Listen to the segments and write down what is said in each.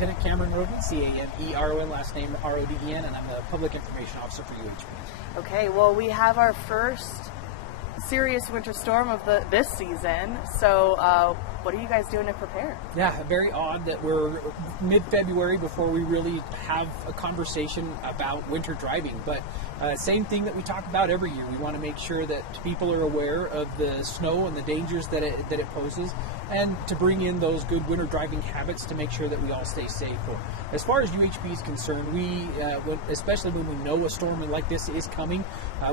Lieutenant Cameron Roden, C-A-M-E-R-O-N, last name R-O-D-E-N, and I'm the Public Information Officer for UHP. Okay, well, we have our first serious winter storm of this season, so what are you guys doing to prepare? Yeah, very odd that we're mid-February before we really have a conversation about winter driving, but same thing that we talk about every year. We want to make sure that people are aware of the snow and the dangers that it poses, and to bring in those good winter driving habits to make sure that we all stay safe. As far as UHP is concerned, we, especially when we know a storm like this is coming,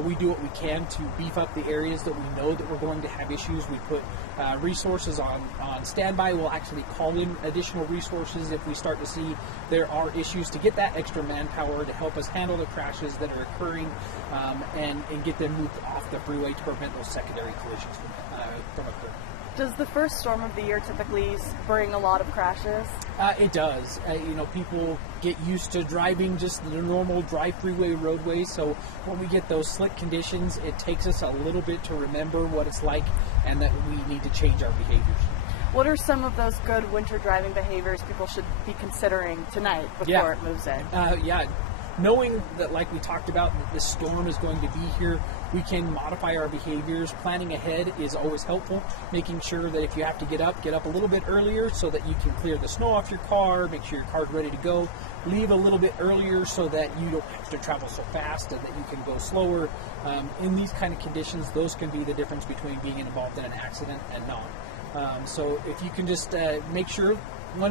we do what we can to beef up the areas that we know that we're going to have issues. We put resources on standby. We'll actually call in additional resources if we start to see there are issues, to get that extra manpower to help us handle the crashes that are occurring, and get them moved off the freeway to prevent those secondary collisions from occurring. Does the first storm of the year typically bring a lot of crashes? It does. People get used to driving just the normal dry freeway roadways, so when we get those slick conditions, it takes us a little bit to remember what it's like and that we need to change our behaviors. What are some of those good winter driving behaviors people should be considering tonight before it moves in? Knowing that, like we talked about, that this storm is going to be here, we can modify our behaviors. Planning ahead is always helpful. Making sure that if you have to get up a little bit earlier so that you can clear the snow off your car, make sure your car's ready to go. Leave a little bit earlier so that you don't have to travel so fast and that you can go slower. In these kind of conditions, those can be the difference between being involved in an accident and not. So if you can just make sure,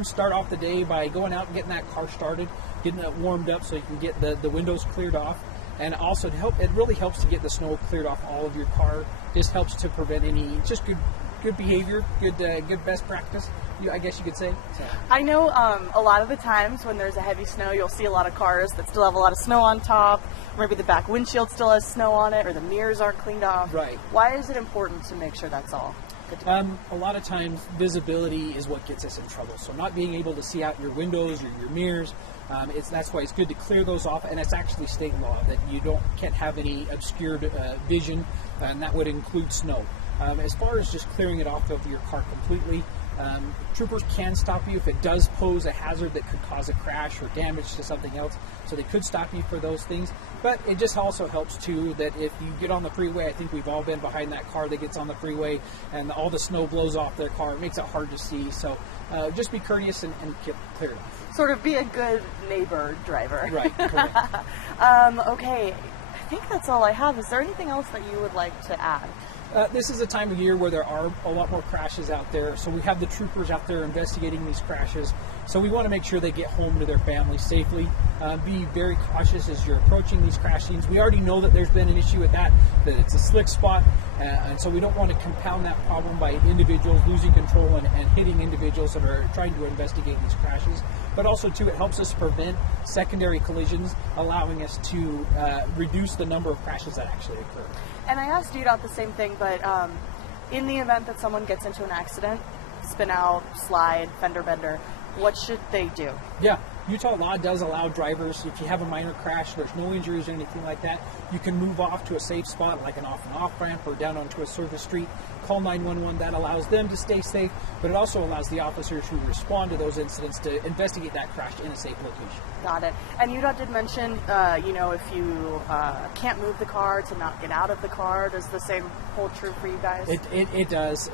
start off the day by going out and getting that car started, getting it warmed up so you can get the windows cleared off, and also it really helps to get the snow cleared off all of your car. Just helps to prevent any good behavior, good best practice, I guess you could say. So. I know a lot of the times when there's a heavy snow, you'll see a lot of cars that still have a lot of snow on top. Maybe the back windshield still has snow on it, or the mirrors aren't cleaned off. Right. Why is it important to make sure that's all? A lot of times visibility is what gets us in trouble. So not being able to see out your windows or your mirrors, that's why it's good to clear those off. And it's actually state law that you can't have any obscured vision, and that would include snow. As far as just clearing it off of your car completely, troopers can stop you if it does pose a hazard that could cause a crash or damage to something else. So they could stop you for those things. But it just also helps too that if you get on the freeway, I think we've all been behind that car that gets on the freeway and all the snow blows off their car. It makes it hard to see. So just be courteous and clear it off. Sort of be a good neighbor driver. Right, correct. Okay, I think that's all I have. Is there anything else that you would like to add? This is a time of year where there are a lot more crashes out there, so we have the troopers out there investigating these crashes, so we want to make sure they get home to their families safely. Be very cautious as you're approaching these crash scenes. We already know that there's been an issue with that it's a slick spot, and so we don't want to compound that problem by individuals losing control and hitting individuals that are trying to investigate these crashes. But also, too, it helps us prevent secondary collisions, allowing us to reduce the number of crashes that actually occur. And I asked UDOT the same thing, but in the event that someone gets into an accident, spin out, slide, fender bender, what should they do? Yeah, Utah law does allow drivers, if you have a minor crash, there's no injuries or anything like that, you can move off to a safe spot like an off ramp or down onto a service street, call 911. That allows them to stay safe, but it also allows the officers who respond to those incidents to investigate that crash in a safe location. Got it. And UDOT did mention, if you can't move the car, to not get out of the car. Does the same hold true for you guys? It does.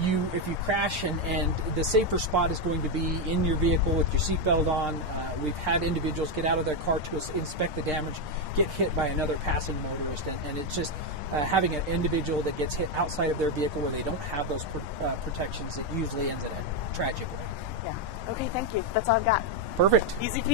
If you crash and the safer spot is going to be in your vehicle with your seatbelt on. We've had individuals get out of their car to inspect the damage, get hit by another passing motorist, and it's just having an individual that gets hit outside of their vehicle where they don't have those protections, it usually ends in a tragic way. Yeah. Okay, thank you. That's all I've got. Perfect. Easy peasy.